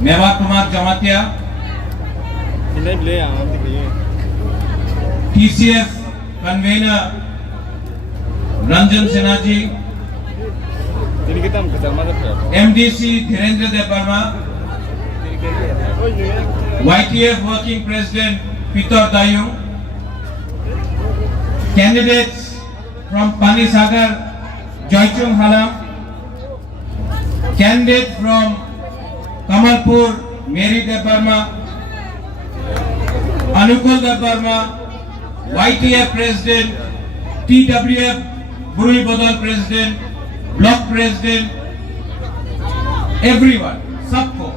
मेवा Kumar Jamatia, TCF convener Ranjan Sinha ji, MDC Dhirendra Dev Varma, YTF working president Pitar Dayu, candidates from Panisagar Joychung Halam, candidate from Kamalpur Mary Dev Verma, Anukul Dev Verma, YTF president, TWF Burui Bodal president, block president, everyone, सबको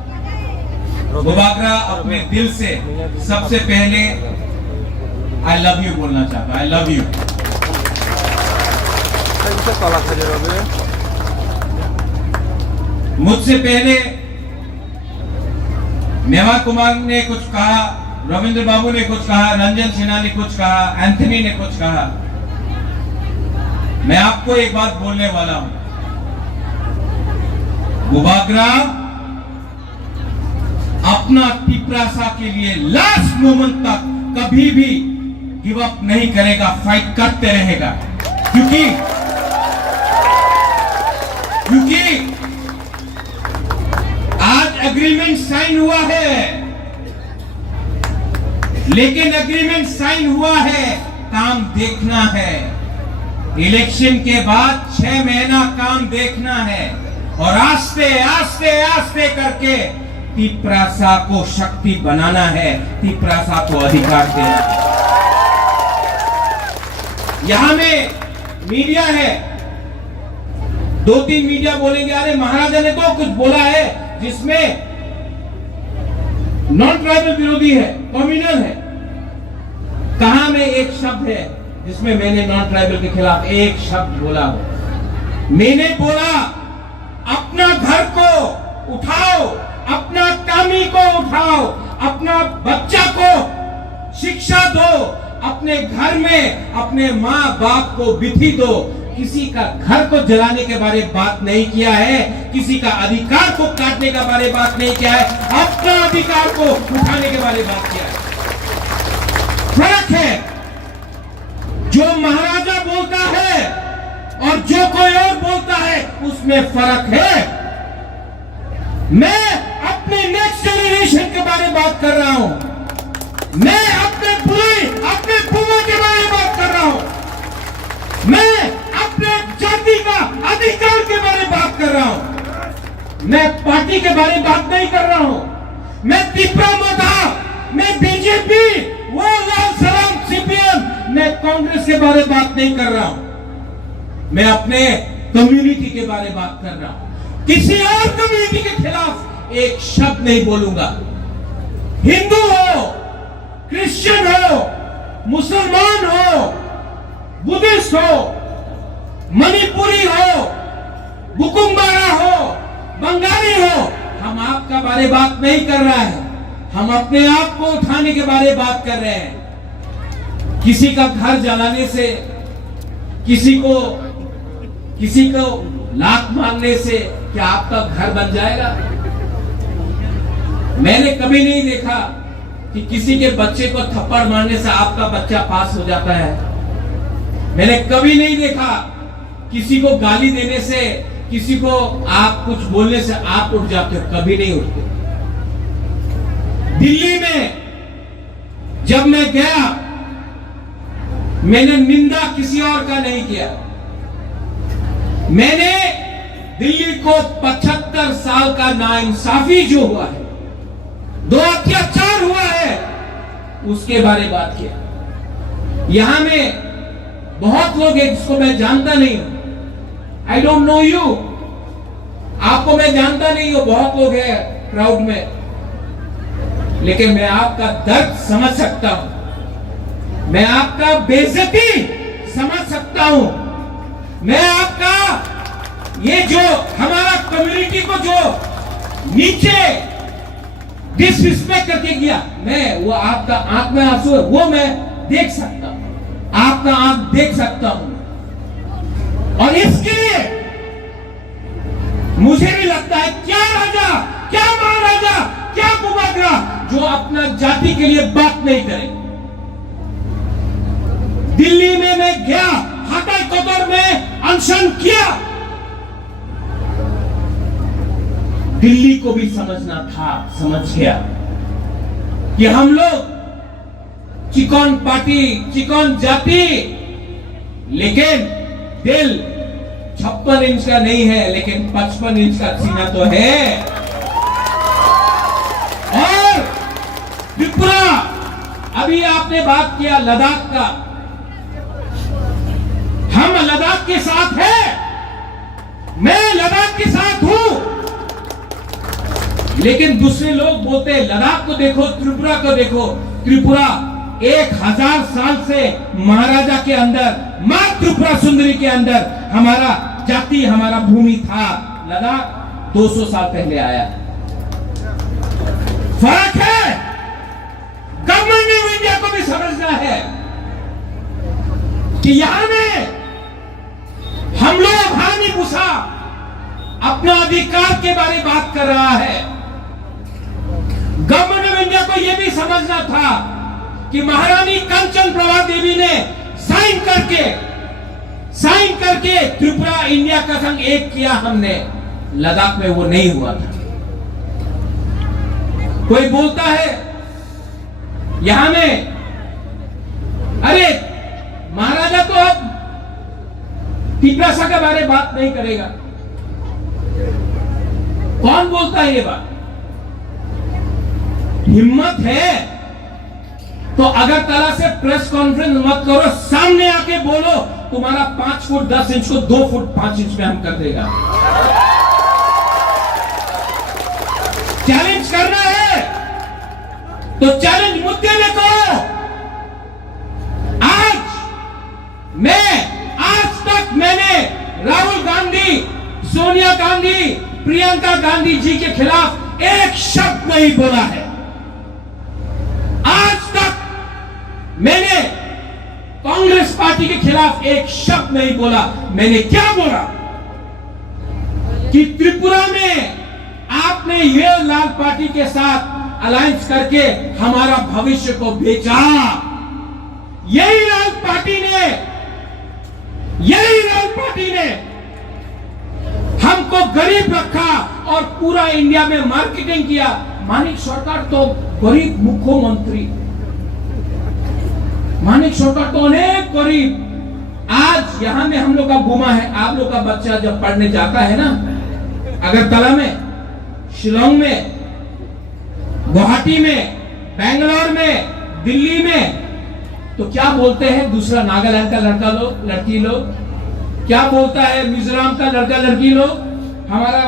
मुबागरा अपने दिल से सबसे पहले I love you बोलना चाहता हूँ। I love you। मुझसे पहले मेवा कुमार ने कुछ कहा, रविंद्र बाबू ने कुछ कहा, रंजन सिन्हा ने कुछ कहा, एंथनी ने कुछ कहा। मैं आपको एक बात बोलने वाला हूं। मुबागरा अपना तिपरासा के लिए लास्ट मोमेंट तक कभी भी गिव अप नहीं करेगा, फाइट करते रहेगा, क्योंकि आज एग्रीमेंट साइन हुआ है, लेकिन एग्रीमेंट साइन हुआ है, काम देखना है। इलेक्शन के बाद 6 महीना काम देखना है और आस्ते आस्ते आस्ते करके तिपरासा को शक्ति बनाना है, तिपरासा को अधिकार देना है। यहां में मीडिया है, 2-3 मीडिया बोलेंगे अरे महाराजा ने तो कुछ बोला है जिसमें नॉन ट्राइबल विरोधी है, कम्युनल है। कहां में एक शब्द है जिसमें मैंने नॉन ट्राइबल के खिलाफ एक शब्द बोला हो? मैंने बोला अपना घर को उठाओ, अपना कामी को उठाओ, अपना बच्चा को शिक्षा दो, अपने घर में अपने माँ बाप को विधि दो। किसी का घर को जलाने के बारे में बात नहीं किया है, किसी का अधिकार को काटने के बारे में बात नहीं किया है, अपना अधिकार को उठाने के बारे में बात किया है। फर्क है, जो महाराजा बोलता है और जो कोई और बोलता है उसमें फर्क है। मैं अपने नेक्स्ट जनरेशन के बारे में बात कर रहा हूं, मैं अपने बुआ के बारे में बात कर रहा हूं, मैं अपने जाति का अधिकार के बारे में बात कर रहा हूं, मैं पार्टी के बारे में बात नहीं कर रहा हूं। मैं तिपरा मोदा, मैं बीजेपी, वो लाल सलाम सीपीएम, मैं कांग्रेस के बारे में बात नहीं कर रहा हूं। मैं अपने कम्युनिटी के बारे में बात कर रहा हूं। किसी और कम्युनिटी के खिलाफ एक शब्द नहीं बोलूंगा। हिंदू हो, क्रिश्चियन हो, मुसलमान हो, बुद्धिस्ट हो, मणिपुरी हो, बुकुम्बारा हो, बंगाली हो, हम आपका बारे बात नहीं कर रहा है, हम अपने आप को उठाने के बारे बात कर रहे हैं। किसी का घर जलाने से, किसी को लात मारने से क्या आपका घर बन जाएगा? मैंने कभी नहीं देखा कि किसी के बच्चे को थप्पड़ मारने से आपका बच्चा पास हो जाता है। मैंने कभी नहीं देखा किसी को गाली देने से, किसी को आप कुछ बोलने से आप उठ जाते हो, कभी नहीं उठते। दिल्ली में जब मैं गया, मैंने निंदा किसी और का नहीं किया। मैंने दिल्ली को 75 साल का नाइंसाफी जो हुआ है, 2 अत्याचार हुआ है, उसके बारे में बात किया। यहां में बहुत लोग हैं जिसको मैं जानता नहीं हूं। आई डोंट नो यू, आपको मैं जानता नहीं हूं। बहुत लोग हैं क्राउड में, लेकिन मैं आपका दर्द समझ सकता हूं, मैं आपका बेइज्जती समझ सकता हूं, मैं आपका ये जो हमारा कम्युनिटी को जो नीचे डिसरिस्पेक्ट करके किया, मैं वो आपका आंख में आंसू है वो मैं देख सकता हूं, आपका आंख देख सकता हूं। और इसके लिए मुझे भी लगता है क्या राजा, क्या महाराजा जाति के लिए बात नहीं करेंगे। दिल्ली में मैं गया, हाटा कदर में अनशन किया। दिल्ली को भी समझना था, समझ गया कि हम लोग चिकन पार्टी, चिकन जाति, लेकिन दिल 56 इंच का नहीं है, लेकिन 55 इंच का सीना तो है। और त्रिपुरा, अभी आपने बात किया लद्दाख का, हम लद्दाख के साथ हैं, मैं लद्दाख के साथ हूं, लेकिन दूसरे लोग बोलते हैं लद्दाख को देखो, त्रिपुरा को देखो। त्रिपुरा 1000 साल से महाराजा के अंदर, मां त्रिपुरा सुंदरी के अंदर हमारा जाति, हमारा भूमि था। लद्दाख 200 साल पहले आया। फर्क है। गवर्नमेंट ऑफ इंडिया को भी समझना है कि यहां में हम लोग हानि भूसा अपना अधिकार के बारे में बात कर रहा है। गवर्नमेंट ऑफ इंडिया को यह भी समझना था कि महारानी कंचन प्रभा देवी ने साइन करके त्रिपुरा इंडिया का संग एक किया हमने। लद्दाख में वो नहीं हुआ था। कोई बोलता है यहां में, अरे महाराजा तो अब तिपरासा के बारे में बात नहीं करेगा। कौन बोलता है ये बात? हिम्मत है तो अगरतला से प्रेस कॉन्फ्रेंस मत करो, सामने आके बोलो तुम्हारा 5 फुट 10 इंच को 2 फुट 5 इंच में हम कर देगा। चैलेंज करना है तो चैलेंज मुद्दे में करो। आज तक मैंने राहुल गांधी, सोनिया गांधी, प्रियंका गांधी जी के खिलाफ एक शब्द नहीं बोला है। आज तक मैंने कांग्रेस पार्टी के खिलाफ एक शब्द नहीं बोला। मैंने क्या बोला कि त्रिपुरा में आपने ये लाल पार्टी के साथ अलायंस करके हमारा भविष्य को बेचा। यही लाल पार्टी ने हमको गरीब रखा और पूरा इंडिया में मार्केटिंग किया। मानिक सरकार तो गरीब मुख्यमंत्री, मानिक सरकार तो अनेक गरीब। आज यहां में हम लोग का गुमा है। आप लोग का बच्चा जब पढ़ने जाता है ना, अगरतला में, शिलोंग में, गुवाहाटी में, बेंगलोर में, दिल्ली में, तो क्या बोलते हैं? दूसरा नागालैंड का लड़की लोग क्या बोलता है? मिजोरम का लड़का लड़की लोग हमारा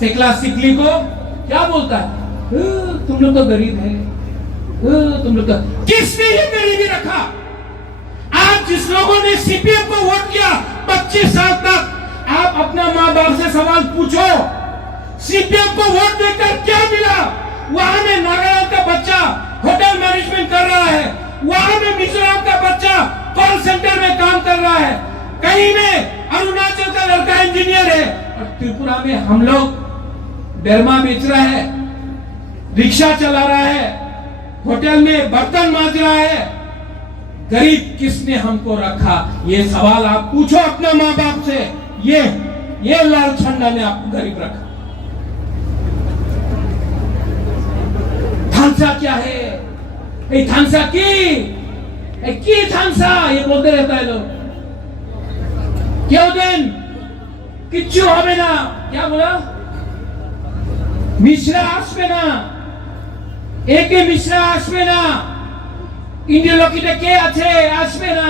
सेकला सिकली को क्या बोलता है? तुम लोग तो गरीब है, तुम लोग तो। किसने ये गरीबी रखा? आज जिस लोगों ने सीपीएम को वोट किया 25 साल तक, आप अपना मां बाप से सवाल पूछो, सीपीएम को वोट देकर क्या मिला? वहां में नागालैंड का बच्चा होटल मैनेजमेंट कर रहा है, वहां में मिजोरम का बच्चा कॉल सेंटर में काम कर रहा है, कहीं में अरुणाचल का लड़का इंजीनियर है, और त्रिपुरा में हम लोग डरमा बेच रहा है, रिक्शा चला रहा है, होटल में बर्तन मांज रहा है। गरीब किसने हमको रखा? ये सवाल आप पूछो अपने मां बाप से। ये लाल झंडा ने आपको गरीब रखा। थानसा क्या है? थानसा की थानसा ये बोलते रहता है लोग। क्यों दिन किच्चू হবে না, क्या बोला? मिश्रा আসবে না, একে মিশ্রা আসবে না, ইন্ডিয়া লোকিতে কে আছে আসবে না।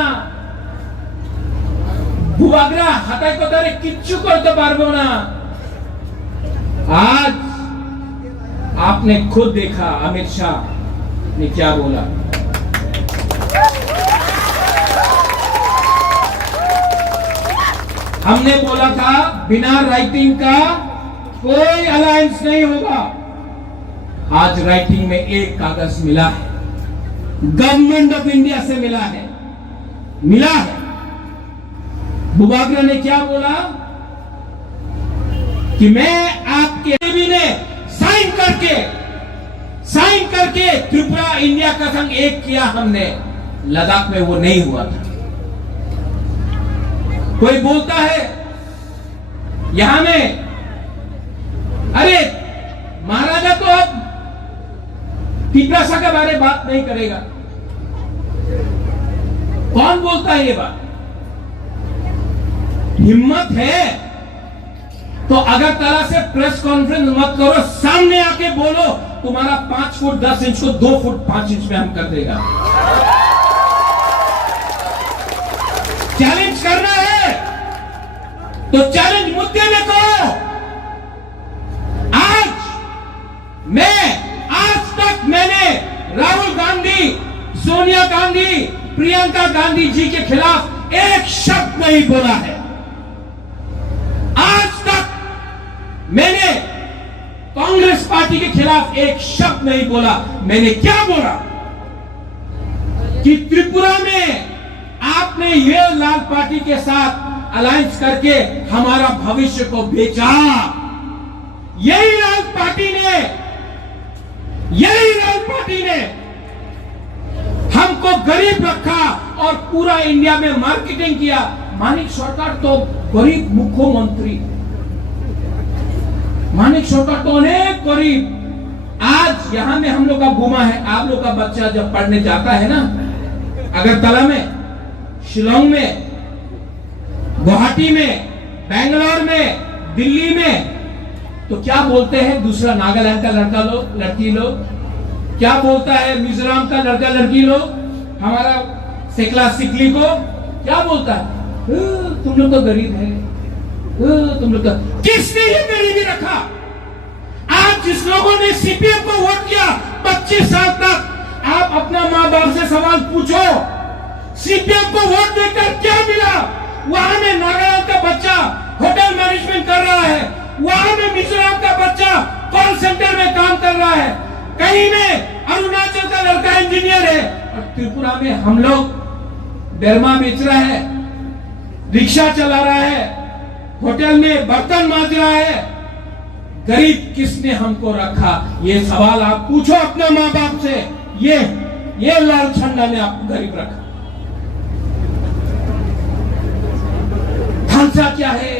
বুবাগরা হাতায় কোথায় কিচ্ছু করতে পারবো না। आज आपने खुद देखा अमित शाह ने क्या बोला। हमने बोला था बिना राइटिंग का कोई अलायंस नहीं होगा। आज राइटिंग में एक कागज मिला है, गवर्नमेंट ऑफ इंडिया से मिला है। बुबागरा ने क्या बोला कि मैं आपके देवी ने साइन करके त्रिपुरा इंडिया का संग एक किया हमने, लद्दाख में वो नहीं हुआ था। कोई बोलता है यहां में, अरे महाराजा तो अब तिपरासा के बारे में बात नहीं करेगा। कौन बोलता है ये बात? हिम्मत है तो अगरतला से प्रेस कॉन्फ्रेंस मत करो, सामने आके बोलो तुम्हारा 5 फुट 10 इंच को 2 फुट 5 इंच में हम कर देगा। चैलेंज करना है तो चैलेंज मुद्दे में करो। आज तक मैंने राहुल गांधी, सोनिया गांधी, प्रियंका गांधी जी के खिलाफ एक शब्द नहीं बोला है। आज तक मैंने कांग्रेस पार्टी के खिलाफ एक शब्द नहीं बोला। मैंने क्या बोला कि त्रिपुरा में आपने ये लाल पार्टी के साथ अलायंस करके हमारा भविष्य को बेचा। यही लाल पार्टी ने हमको गरीब रखा और पूरा इंडिया में मार्केटिंग किया। मानिक सरकार तो गरीब मुख्यमंत्री, मानिक सरकार तो अनेक गरीब। आज यहां में हम लोग का गुमा है। आप लोग का बच्चा जब पढ़ने जाता है ना, अगरतला में, शिलोंग में, गुवाहाटी में, बेंगलोर में, दिल्ली में, तो क्या बोलते हैं दूसरा नागालैंड का लड़की लोग क्या बोलता है, मिजोरम का लड़का लड़की लोग हमारा सेकला सिकली को क्या बोलता है, तुम लोग तो गरीब है, तुम लोग। किसने ये गरीबी रखा? आज जिस लोगों ने सीपीएम को वोट किया 25 साल तक, आप अपना माँ बाप से सवाल पूछो, सीपीएम को वोट देकर क्या मिला? वहां में नागालैंड का बच्चा होटल मैनेजमेंट कर रहा है, वहां में मिजोरम का बच्चा कॉल सेंटर में काम कर रहा है, कहीं में अरुणाचल का लड़का इंजीनियर है, और त्रिपुरा में हम लोग डरमा बेच रहा है, रिक्शा चला रहा है, होटल में बर्तन मांज रहा है। गरीब किसने हमको रखा? ये सवाल आप पूछो अपने माँ बाप से। ये लाल झंडा ने आपको गरीब रखा। थानसा क्या है?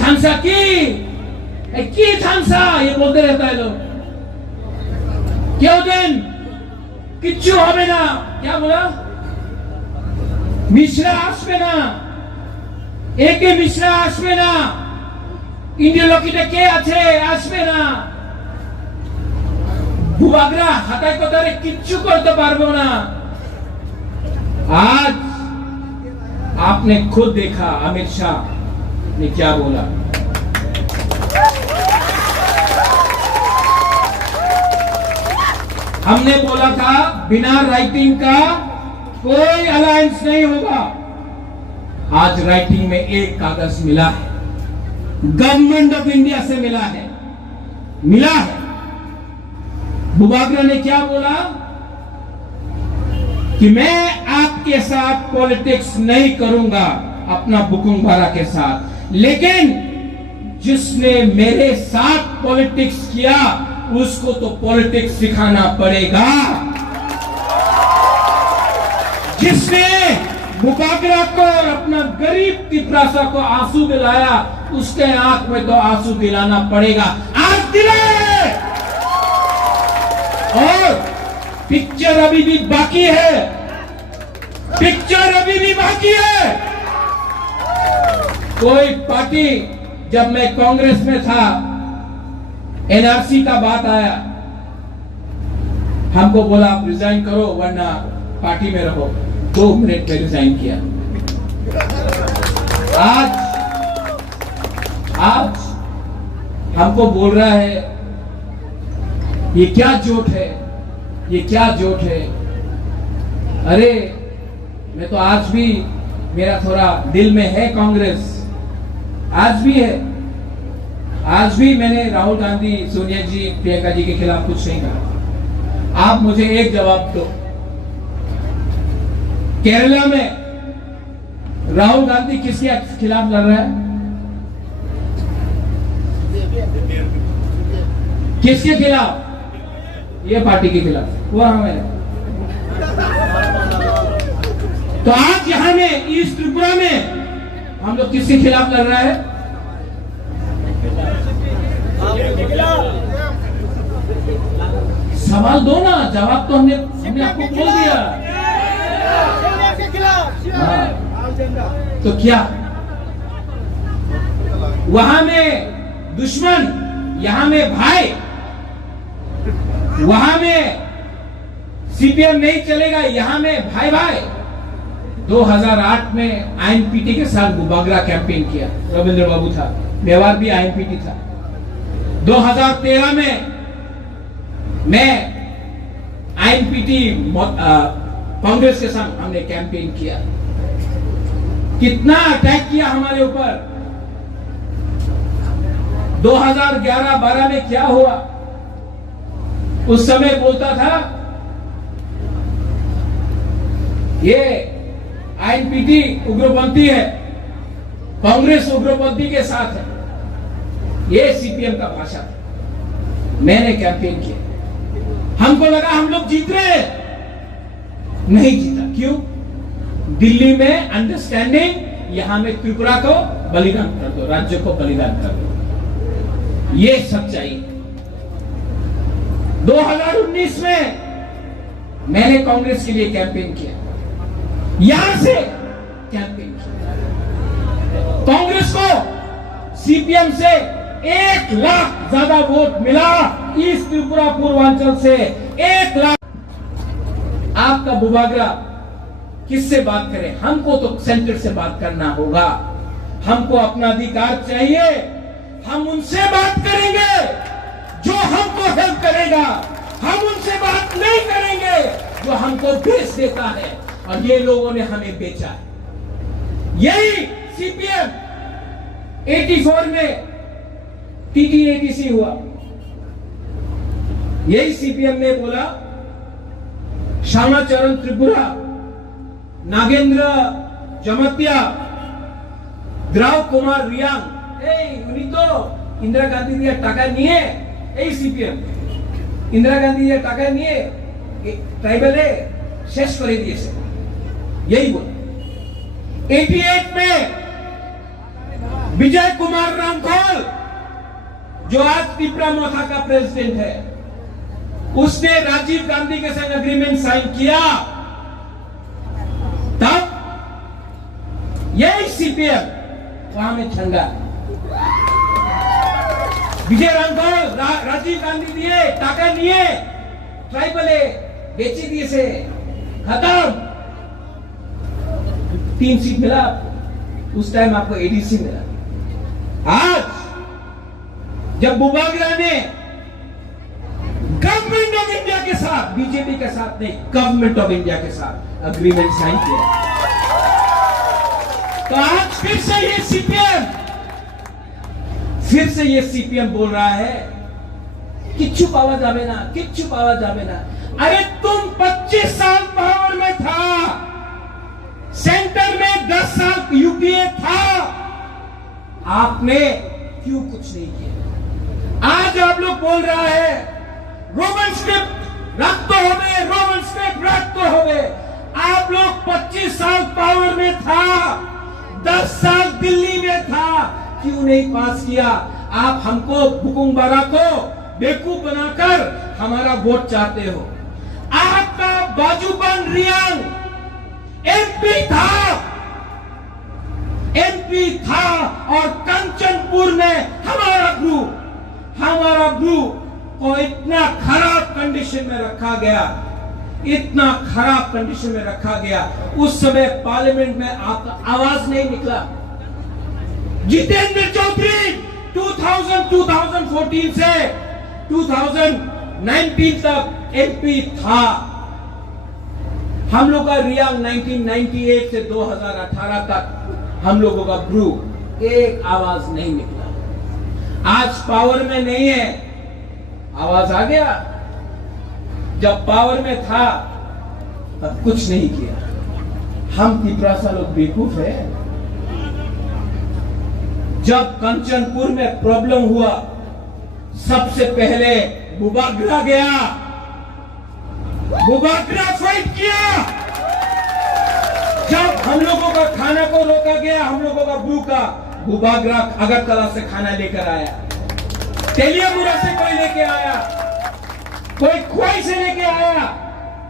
थानसा की थानसा ये बोलते रहता है लोग। क्यों दिन किच्चू হবে না, क्या बोला? मिश्रा আসবে না, একে মিশ্রা আসবে না, ইন্ডিয়া লোকিটা কে আছে আসবে না, ভুবাগরা হাতায় কোতারে কিচ্ছু করতে পারবো না। आज आपने खुद देखा अमित शाह ने क्या बोला। हमने बोला था बिना राइटिंग का कोई अलायंस नहीं होगा। आज राइटिंग में एक कागज मिला है, गवर्नमेंट ऑफ इंडिया से मिला है। बुबागरा ने क्या बोला कि मैं आपके साथ पॉलिटिक्स नहीं करूंगा अपना बुकुंगबारा के साथ, लेकिन जिसने मेरे साथ पॉलिटिक्स किया उसको तो पॉलिटिक्स सिखाना पड़ेगा। जिसने बुबागरा को और अपना गरीब तिपरासा को आंसू दिलाया, उसके आंख में तो आंसू दिलाना पड़ेगा। आज दिलाए, और पिक्चर अभी भी बाकी है, कोई पार्टी, जब मैं कांग्रेस में था, एनआरसी का बात आया, हमको बोला आप रिजाइन करो वरना पार्टी में रहो। 2 मिनट में रिजाइन किया। आज हमको बोल रहा है ये क्या जोट है, ये क्या जोट है। अरे मैं तो आज भी, मेरा थोड़ा दिल में है कांग्रेस, आज भी है। आज भी मैंने राहुल गांधी, सोनिया जी, प्रियंका जी के खिलाफ कुछ नहीं कहा। आप मुझे एक जवाब दो, केरला में राहुल गांधी किसके खिलाफ लड़ रहा है? किसके खिलाफ? ये पार्टी के खिलाफ हुआ हमारे। तो आज यहां में ईस्ट त्रिपुरा में हम लोग किसके खिलाफ लड़ रहा है? सवाल दो ना, जवाब तो हमने आपको बोल दिया। तो क्या वहां में दुश्मन, यहां में भाई, वहां में सीपीएम नहीं चलेगा, यहां में भाई भाई। 2008 में आईएनपीटी के साथ बागरा कैंपेन किया, रविंद्र बाबू था, मेवाड़ भी आईएनपीटी था। 2013 में मैं आईएनपीटी कांग्रेस के साथ हमने कैंपेन किया। कितना अटैक किया हमारे ऊपर। 2011-12 में क्या हुआ? उस समय बोलता था ये आईएनपीटी उग्रपंथी है, कांग्रेस उग्रपंथी के साथ है, ये सीपीएम का भाषा था। मैंने कैंपेन किया, हमको लगा हम लोग जीत रहे हैं, नहीं जीता। क्यों? दिल्ली में अंडरस्टैंडिंग, यहां में त्रिपुरा को बलिदान कर दो, राज्य को बलिदान कर दो, ये सच्चाई। 2019 में मैंने कांग्रेस के लिए कैंपेन किया, यहां से कैंपेन किया। कांग्रेस को सीपीएम से 1 लाख ज्यादा वोट मिला, ईस्ट त्रिपुरा पूर्वांचल से 1 लाख। आपका बुबागरा किससे बात करें? हमको तो सेंटर से बात करना होगा, हमको अपना अधिकार चाहिए, हम उनसे बात करेंगे जो हमको हेल्प करेगा, हम उनसे बात नहीं करेंगे जो हमको बेच देता है, और ये लोगों ने हमें बेचा है। यही सीपीएम 84 में टीटीएटीसी हुआ, यही सीपीएम ने बोला श्यामाचरण त्रिपुरा, नागेंद्र जमतिया, द्राव कुमार रियांग, উনি তো ইন্দিরা গান্ধী দিয়ে টাকা নিয়ে, এই সিপিএম ইন্দিরা গান্ধী দিয়ে টাকা নিয়ে ট্রাইবেলে শেষ করে দিয়েছে, यही बोल। 88 में विजय कुमार रामखोल, जो आज त्रिपुरा मोथा का प्रेसिडेंट है, उसने राजीव गांधी के संग एग्रीमेंट साइन किया, तब यही सीपीएम वहां में छंगा। विजय रामखोल राजीव गांधी दिए टाका निये ट्राइबले बेचे दिए से खत्म। 3 सीट मिला, उस टाइम आपको एडीसी मिला। आज जब बुबागरा ने गवर्नमेंट ऑफ इंडिया के साथ, बीजेपी के साथ नहीं, गवर्नमेंट ऑफ इंडिया के साथ एग्रीमेंट साइन किया, तो आज फिर से ये सीपीएम बोल रहा है किच्छु पावा जावे ना, किच्छु पावा जावे ना। अरे तुम 25 साल पावर में था, सेंटर में 10 साल यूपीए था, आपने क्यों कुछ नहीं किया? आज आप लोग बोल रहा है रोमन स्क्रिप्ट रद्द तो हो गए, रोमन स्क्रिप्ट रद्द तो हो गए। आप लोग 25 साल पावर में था, 10 साल दिल्ली में था, क्यों नहीं पास किया? आप हमको बुकुंबारा को बेवकूफ बनाकर हमारा वोट चाहते हो। आपका बाजूबन रियांग एमपी था और कंचनपुर में हमारा ग्रुप को इतना खराब कंडीशन में रखा गया, इतना खराब कंडीशन में रखा गया। उस समय पार्लियामेंट में आपका आवाज नहीं निकला। जितेंद्र चौधरी 2014 से 2019 तक एमपी था। हम लोग का रियांग 1998 से 2018 तक हम लोगों का ग्रुप, एक आवाज नहीं निकला। आज पावर में नहीं है, आवाज आ गया। जब पावर में था तब कुछ नहीं किया। हम त्रिपुरा सा लोग बेवकूफ है। जब कंचनपुर में प्रॉब्लम हुआ, सबसे पहले बुबागरा गया बुबागरा फाइट किया। जब हम लोगों का खाना को रोका गया, हम लोगों का भूखा, बुबागरा अगरतला से खाना लेकर आया, तेलियामुरा से कोई लेके आया, कोई खोई से लेके आया,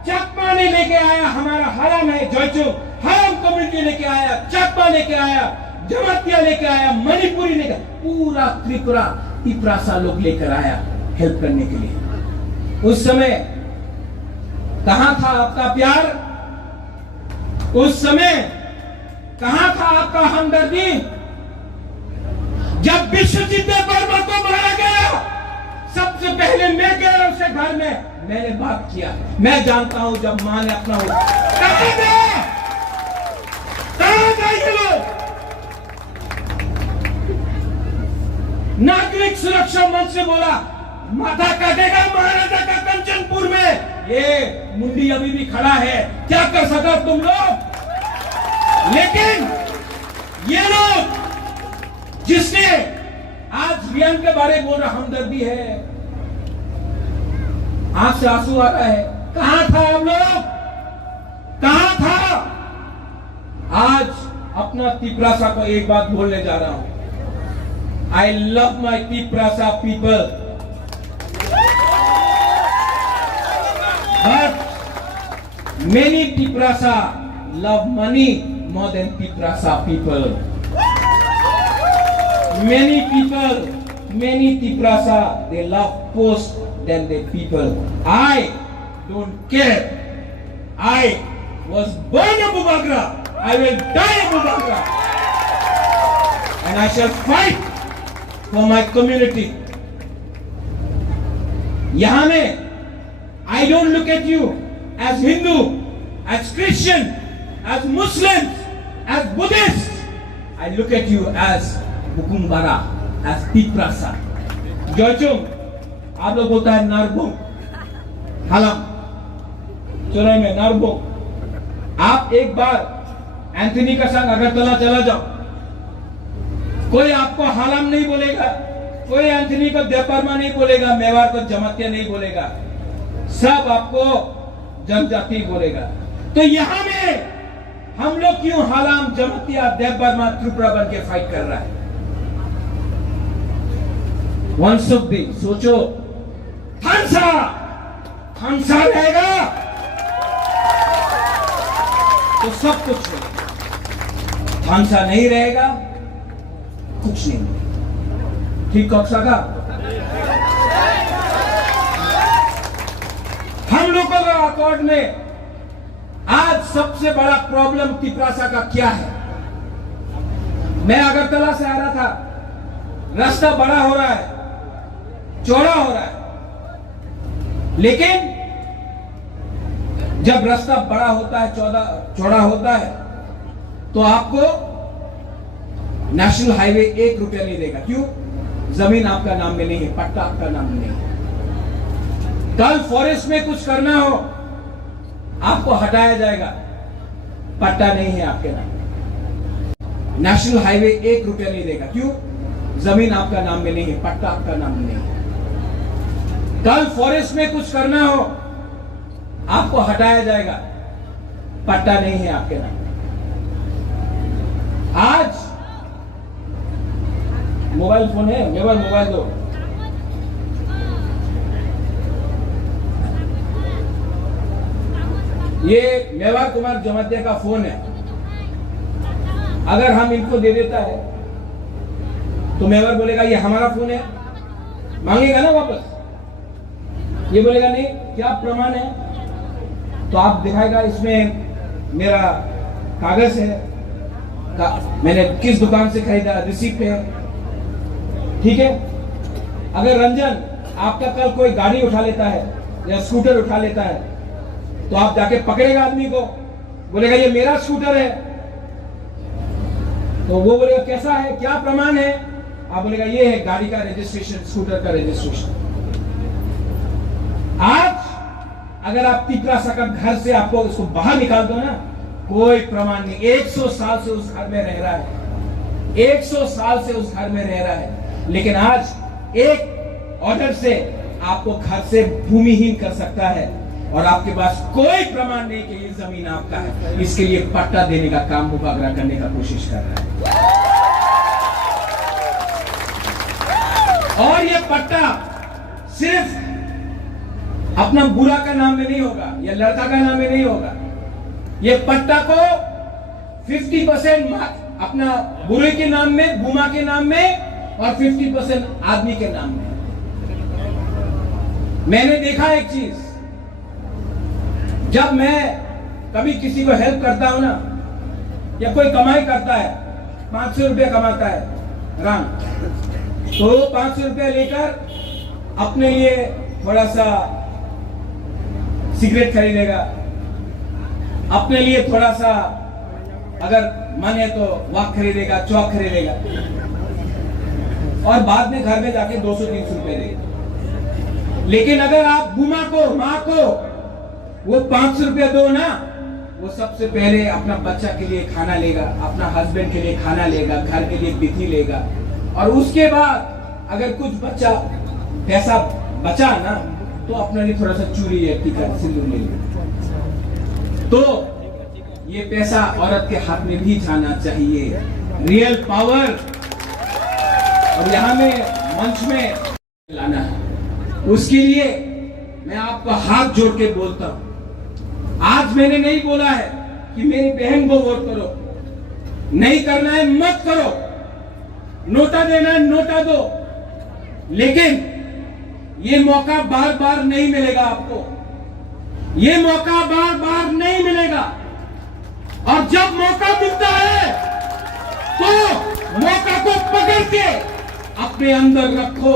चकमा ने लेके आया, हमारा हराम है जॉयचो हराम कम्युनिटी लेके आया, चकमा लेके आया, जमातिया लेके आया, मणिपुरी लेकर, पूरा त्रिपुरा तिपरासा लोग लेकर आया हेल्प करने के लिए। उस समय कहां था आपका प्यार? उस समय कहां था आपका हमदर्दी? जब विश्वजीत वर्मा को मारा गया, सबसे पहले मैं गया उसके घर में, मैंने बात किया। मैं जानता हूं जब मां ने अपना कहां गए ये लोग? नागरिक सुरक्षा मंच से बोला माथा काटेगा महाराजा का कंचनपुर में। ये मुंडी अभी भी खड़ा है, क्या कर सका तुम लोग? लेकिन ये लोग जिसने आज रियान के बारे में बोल रहा, हमदर्दी है, आंख से आंसू आ रहा है, कहां था हम लोग? कहां था? आज अपना तिपरासा को एक बात बोलने जा रहा हूं। I love my Tiprasa people, but many Tiprasa love money more than Tiprasa people. Many Tiprasa, they love post than the people. I don't care. I was born a Bubagra. I will die a Bubagra. And I shall fight for my community. यहां में I don't look at you as Hindu, as Christian, as Muslims, as Buddhist. I look at you as Bukumbara, as Tiprasa. Jochum, आप लोग बोलता है नारबो, हलम, चुराई में नारबो। आप एक बार एंथनी का संग अगरतला चला जाओ, कोई आपको हलम नहीं बोलेगा, कोई एंथनी को देवबर्मा नहीं बोलेगा, मेवाड़ को जमातिया नहीं बोलेगा, सब आपको जनजाति बोलेगा। तो यहां में हम लोग क्यों हलाम, जमातिया, देवबर्मा, त्रिपुरा बन के फाइट कर रहा है? वंशुक भी सोचो, थानसा रहेगा तो सब कुछ होगा, थानसा नहीं रहेगा कुछ नहीं। ठीक कक्षा का हम लोगों का अकॉर्ड में आज सबसे बड़ा प्रॉब्लम तिपरासा का क्या है? मैं अगरतला से आ रहा था, रास्ता बड़ा हो रहा है, चौड़ा हो रहा है, लेकिन जब रास्ता बड़ा होता है, चौड़ा होता है, तो आपको नेशनल हाईवे 1 रुपया नहीं देगा। क्यों? जमीन आपका नाम में नहीं है, पट्टा आपका नाम में नहीं है। कल फॉरेस्ट में कुछ करना हो, आपको हटाया जाएगा, पट्टा नहीं है आपके नाम। नेशनल हाईवे 1 रुपया नहीं देगा। क्यों? जमीन आपका नाम में नहीं है, पट्टा आपका नाम में नहीं है। कल फॉरेस्ट में कुछ करना हो, आपको हटाया जाएगा, पट्टा नहीं है आपके नाम। आज मोबाइल फोन है, मोबाइल दो। ये मेवाड़ कुमार जमातिया का फोन है, अगर हम इनको दे देता है तो मेवाड़ बोलेगा ये हमारा फोन है, मांगेगा ना वापस। ये बोलेगा नहीं, क्या प्रमाण है? तो आप दिखाएगा इसमें मेरा कागज है, मैंने किस दुकान से खरीदा, रिसीप्ट है, ठीक है। अगर रंजन आपका कल कोई गाड़ी उठा लेता है या स्कूटर उठा लेता है, तो आप जाके पकड़ेगा आदमी को, बोलेगा ये मेरा स्कूटर है, तो वो बोलेगा कैसा है, क्या प्रमाण है? आप बोलेगा ये है गाड़ी का रजिस्ट्रेशन, स्कूटर का रजिस्ट्रेशन। आज अगर आप तिपरासा का घर से आपको उसको बाहर निकाल दो ना, कोई प्रमाण नहीं। 100 साल से उस घर में रह रहा है, 100 साल से उस घर में रह रहा है, लेकिन आज एक ऑर्डर से आपको घर से भूमिहीन कर सकता है। और आपके पास कोई प्रमाण नहीं कि ये जमीन आपका है, इसके लिए पट्टा देने का काम मुबागरा करने का कोशिश कर रहा है। और ये पट्टा सिर्फ अपना बुरा का नाम में नहीं होगा या लड़का का नाम में नहीं होगा। ये पट्टा को 50% अपना बुरे के नाम में, बुमा के नाम में, और 50% आदमी के नाम में। मैंने देखा एक चीज, जब मैं कभी किसी को हेल्प करता हूं ना, या कोई कमाई करता है, 500 रुपया कमाता है राम, तो 500 रुपया लेकर अपने लिए थोड़ा सा सिगरेट खरीदेगा, अपने लिए थोड़ा सा अगर मन है तो वाक खरीदेगा, चौक खरीदेगा, और बाद में घर में जाके 200-300 रुपए देगा। लेकिन अगर आप बुमा को, माँ को वो 500 रुपया दो ना, वो सबसे पहले अपना बच्चा के लिए खाना लेगा, अपना हस्बैंड के लिए खाना लेगा, घर के लिए बिथी लेगा, और उसके बाद अगर कुछ बच्चा पैसा बचा ना, तो अपने लिए थोड़ा सा चूड़ी या टीका सिंदूर ले लेगा। तो ये पैसा औरत के हाथ में भी जाना चाहिए। रियल पावर और यहाँ में मंच में लाना है। उसके लिए मैं आपको हाथ जोड़ के बोलता हूं, आज मैंने नहीं बोला है कि मेरी बहन को वोट करो, नहीं करना है मत करो, नोटा देना है नोटा दो, लेकिन ये मौका बार बार नहीं मिलेगा आपको, ये मौका बार बार नहीं मिलेगा। और जब मौका मिलता है तो मौका को पकड़ के अपने अंदर रखो।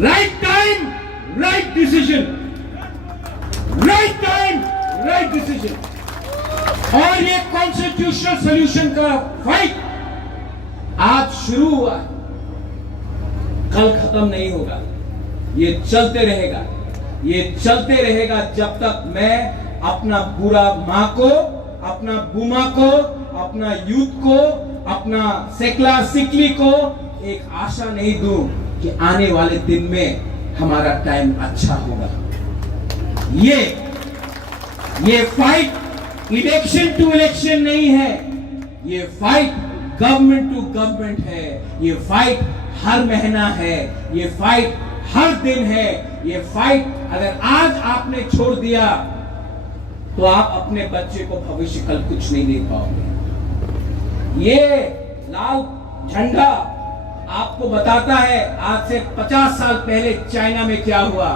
Right time right decision, right time right decision. और ये कॉन्स्टिट्यूशनल सॉल्यूशन का फाइट आज शुरू हुआ, कल खत्म नहीं होगा, ये चलते रहेगा, ये चलते रहेगा जब तक मैं अपना बुरा माँ को, अपना बुमा को, अपना यूथ को, अपना सेकला सिकली को एक आशा नहीं दूं कि आने वाले दिन में हमारा टाइम अच्छा होगा। ये फाइट इलेक्शन टू इलेक्शन नहीं है, ये फाइट गवर्नमेंट टू गवर्नमेंट है, ये फाइट हर महीना है, ये फाइट हर दिन है। ये फाइट अगर आज आपने छोड़ दिया तो आप अपने बच्चे को भविष्य कल कुछ नहीं दे पाओगे। ये लाल झंडा आपको बताता है आज से 50 साल पहले चाइना में क्या हुआ।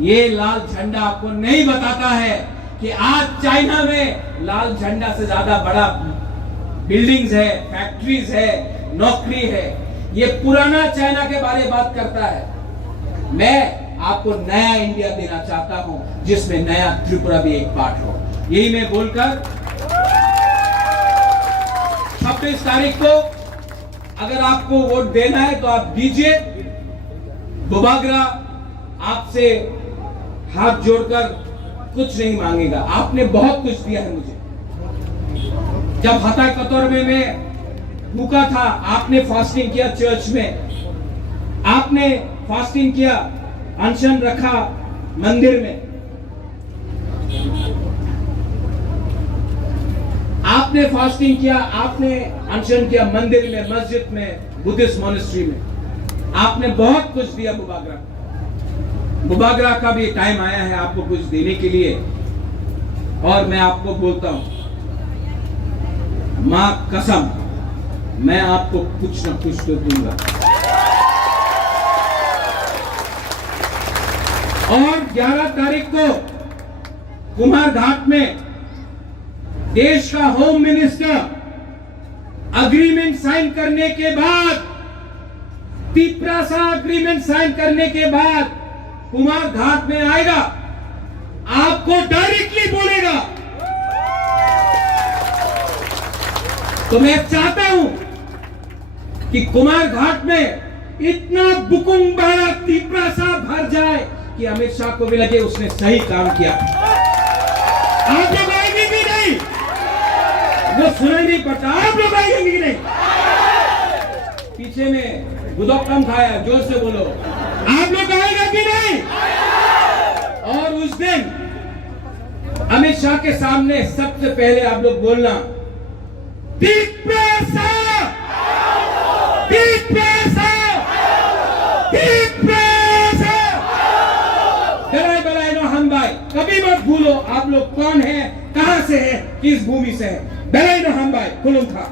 ये लाल झंडा आपको नहीं बताता है कि आज चाइना में लाल झंडा से ज्यादा बड़ा बिल्डिंग्स है, फैक्ट्रीज है, नौकरी है। ये पुराना चाइना के बारे में बात करता है। मैं आपको नया इंडिया देना चाहता हूं जिसमें नया त्रिपुरा भी एक पार्ट हो। यही मैं बोलकर 26 तारीख को अगर आपको वोट देना है तो आप दीजिए। बुबागरा आपसे हाथ जोड़कर कुछ नहीं मांगेगा, आपने बहुत कुछ दिया है मुझे। जब हता कतौर में मैं भूखा था, आपने फास्टिंग किया चर्च में, आपने फास्टिंग किया, अनशन रखा मंदिर में, आपने फास्टिंग किया, आपने अनशन किया मंदिर में, मस्जिद में, बुद्धिस्ट मॉनेस्ट्री में। आपने बहुत कुछ दिया बुबागरा। बुबागरा का भी टाइम आया है आपको कुछ देने के लिए। और मैं आपको बोलता हूं, मां कसम, मैं आपको कुछ ना कुछ तो दूंगा। और 11 तारीख को कुमारघाट में देश का होम मिनिस्टर अग्रीमेंट साइन करने के बाद, तीसरा सा अग्रीमेंट साइन करने के बाद कुमारघाट में आएगा, आपको डायरेक्टली बोलेगा। तो मैं चाहता हूं कि कुमारघाट में इतना बुकुम बड़ा तीपरा सा भर जाए कि अमित शाह को भी लगे उसने सही काम किया। आप लोग आएंगे कि नहीं? वो सुनाई नहीं पड़ता। आप लोग आएंगे कि नहीं? पीछे में गुदौक कम खाया, जोर से बोलो। आप लोग आएगा कि नहीं? और उस दिन अमित शाह के सामने सबसे पहले आप लोग बोलना, दीपेशा, दीपेशा, दीपेशा। डराए बराए नो हम भाई, कभी मत भूलो आप लोग कौन है, कहां से है, किस भूमि से है। डराए नो हम भाई, खुलूं था।